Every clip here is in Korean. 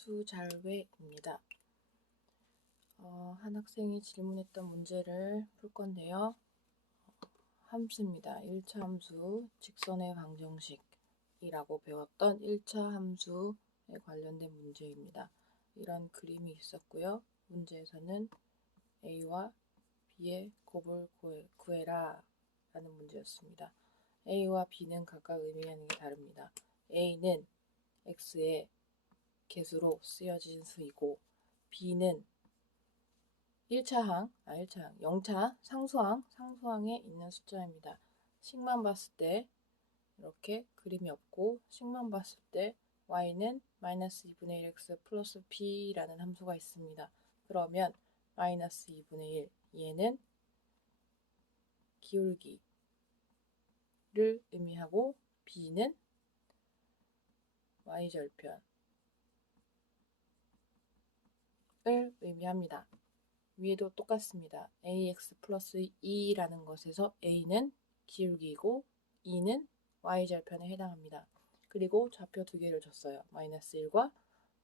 수잘회입니다. 한 학생이 질문했던 문제를 풀 건데요. 함수입니다. 1차 함수 직선의 방정식이라고 배웠던 1차 함수에 관련된 문제입니다. 이런 그림이 있었고요. 문제에서는 A와 B의 곱을 구해라 라는 문제였습니다. A와 B는 각각 의미하는 게 다릅니다. A는 X의 개수로 쓰여진 수이고 B는 0차 상수항에 있는 숫자입니다. 식만 봤을 때 이렇게 그림이 없고 식만 봤을 때 y는 마이너스 2분의 1x 플러스 b라는 함수가 있습니다. 그러면 마이너스 2분의 1 얘는 기울기를 의미하고 b는 y절편을 의미합니다. 위에도 똑같습니다. ax 플러스 2라는 것에서 a는 기울기이고 2는 y절편에 해당합니다. 그리고 좌표 두 개를 줬어요. 마이너스 1과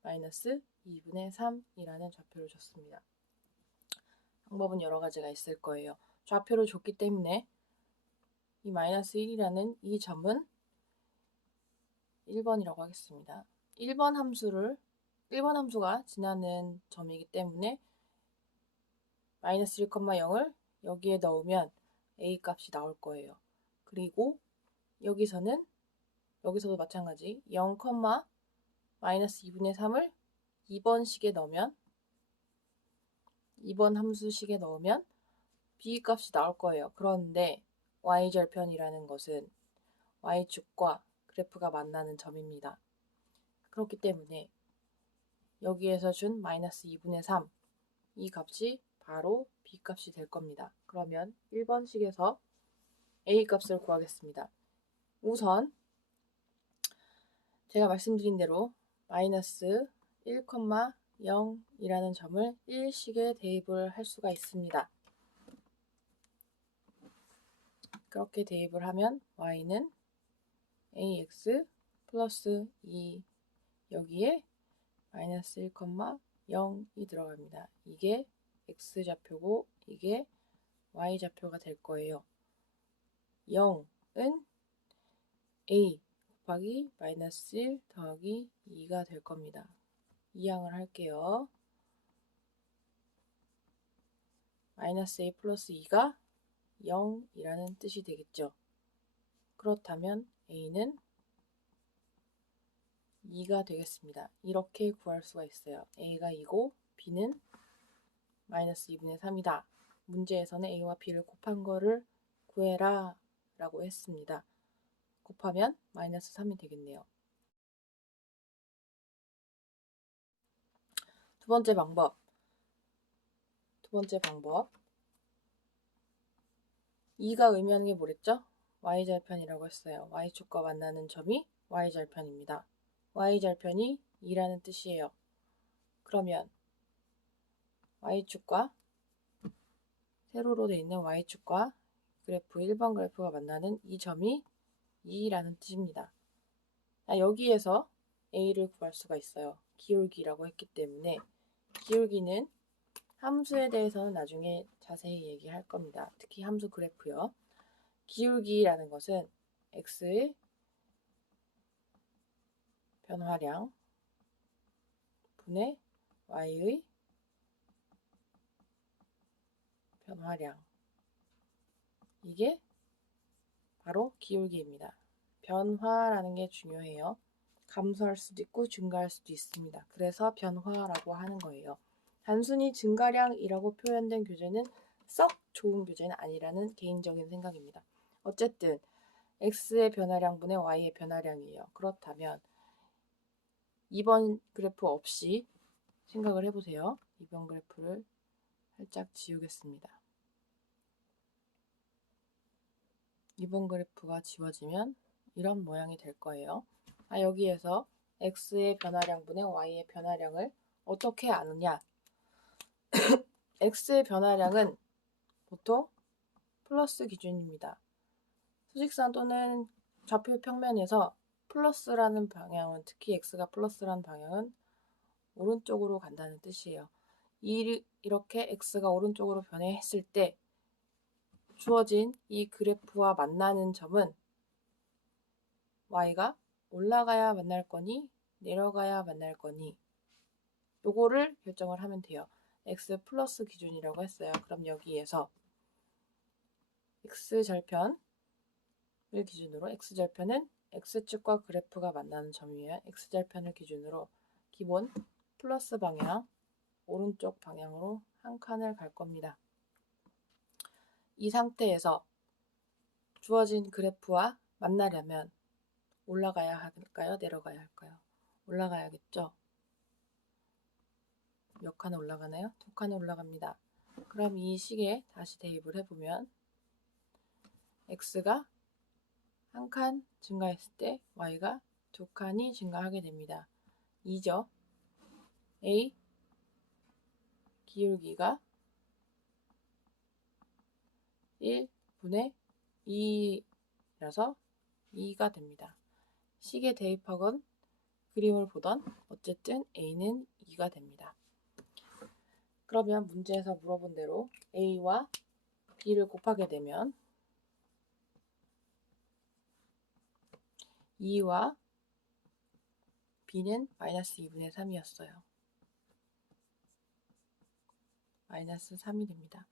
마이너스 2분의 3이라는 좌표를 줬습니다. 방법은 여러 가지가 있을 거예요. 좌표를 줬기 때문에 이 마이너스 1이라는 이 점은 1번이라고 하겠습니다. 1번 함수가 지나는 점이기 때문에 마이너스 1,0을 여기에 넣으면 a 값이 나올 거예요. 그리고 여기서도 마찬가지 0, 마이너스 2분의 3을 2번식에 넣으면 2번 함수식에 넣으면 b 값이 나올 거예요. 그런데 y절편이라는 것은 y축과 그래프가 만나는 점입니다. 그렇기 때문에 여기에서 준 마이너스 2분의 3 이 값이 바로 b 값이 될 겁니다. 그러면 1번식에서 a 값을 구하겠습니다. 우선 제가 말씀드린 대로 마이너스 1,0이라는 점을 1식에 대입을 할 수가 있습니다. 그렇게 대입을 하면 y는 ax 플러스 2 여기에 마이너스 1,0이 들어갑니다. 이게 x좌표고 이게 y좌표가 될 거예요. 0은 a 곱하기 마이너스 1 더하기 2가 될 겁니다. 이항을 할게요. 마이너스 a 플러스 2가 0이라는 뜻이 되겠죠. 그렇다면 a는 2가 되겠습니다. 이렇게 구할 수가 있어요. a가 2고 b는 마이너스 2분의 3이다. 문제에서는 a와 b를 곱한 거를 구해라 라고 했습니다. 곱하면 마이너스 3이 되겠네요. 두 번째 방법 2가 의미하는 게 뭐랬죠? y절편이라고 했어요. y축과 만나는 점이 y절편입니다. y절편이 2라는 뜻이에요. 그러면 y축과 세로로 되어 있는 y축과 그래프 1번 그래프가 만나는 이 점이 2라는 뜻입니다. 여기에서 a를 구할 수가 있어요. 기울기라고 했기 때문에 기울기는 함수에 대해서는 나중에 자세히 얘기할 겁니다. 특히 함수 그래프요. 기울기라는 것은 x의 변화량 분의 y의 변화량 이게 바로 기울기입니다. 변화라는 게 중요해요. 감소할 수도 있고 증가할 수도 있습니다. 그래서 변화라고 하는 거예요. 단순히 증가량이라고 표현된 교재는 썩 좋은 교재는 아니라는 개인적인 생각입니다. 어쨌든 x의 변화량분의 y의 변화량이에요. 그렇다면 2번 그래프 없이 생각을 해보세요. 2번 그래프를 살짝 지우겠습니다. 2번 그래프가 지워지면 이런 모양이 될 거예요. 여기에서 x의 변화량분의 y의 변화량을 어떻게 아느냐? x의 변화량은 보통 플러스 기준입니다. 수직선 또는 좌표 평면에서 플러스라는 방향은 특히 x가 플러스라는 방향은 오른쪽으로 간다는 뜻이에요. 이렇게 x가 오른쪽으로 변했을 때 주어진 이 그래프와 만나는 점은 y가 올라가야 만날 거니 내려가야 만날 거니 요거를 결정을 하면 돼요. x 플러스 기준이라고 했어요. 그럼 여기에서 x절편을 기준으로 x절편은 x축과 그래프가 만나는 점이에요. x절편을 기준으로 기본 플러스 방향 오른쪽 방향으로 한 칸을 갈 겁니다. 이 상태에서 주어진 그래프와 만나려면 올라가야 할까요? 내려가야 할까요? 올라가야겠죠? 몇 칸 올라가나요? 2칸 올라갑니다. 그럼 이 식에 다시 대입을 해보면 x가 한 칸 증가했을 때 y가 2칸이 증가하게 됩니다. 2죠. a 기울기가 1분의 2라서 2가 됩니다. 식의 대입학은 그림을 보던 어쨌든 a는 2가 됩니다. 그러면 문제에서 물어본 대로 a와 b를 곱하게 되면 2와 b는 마이너스 2분의 3이었어요. 마이너스 3이 됩니다.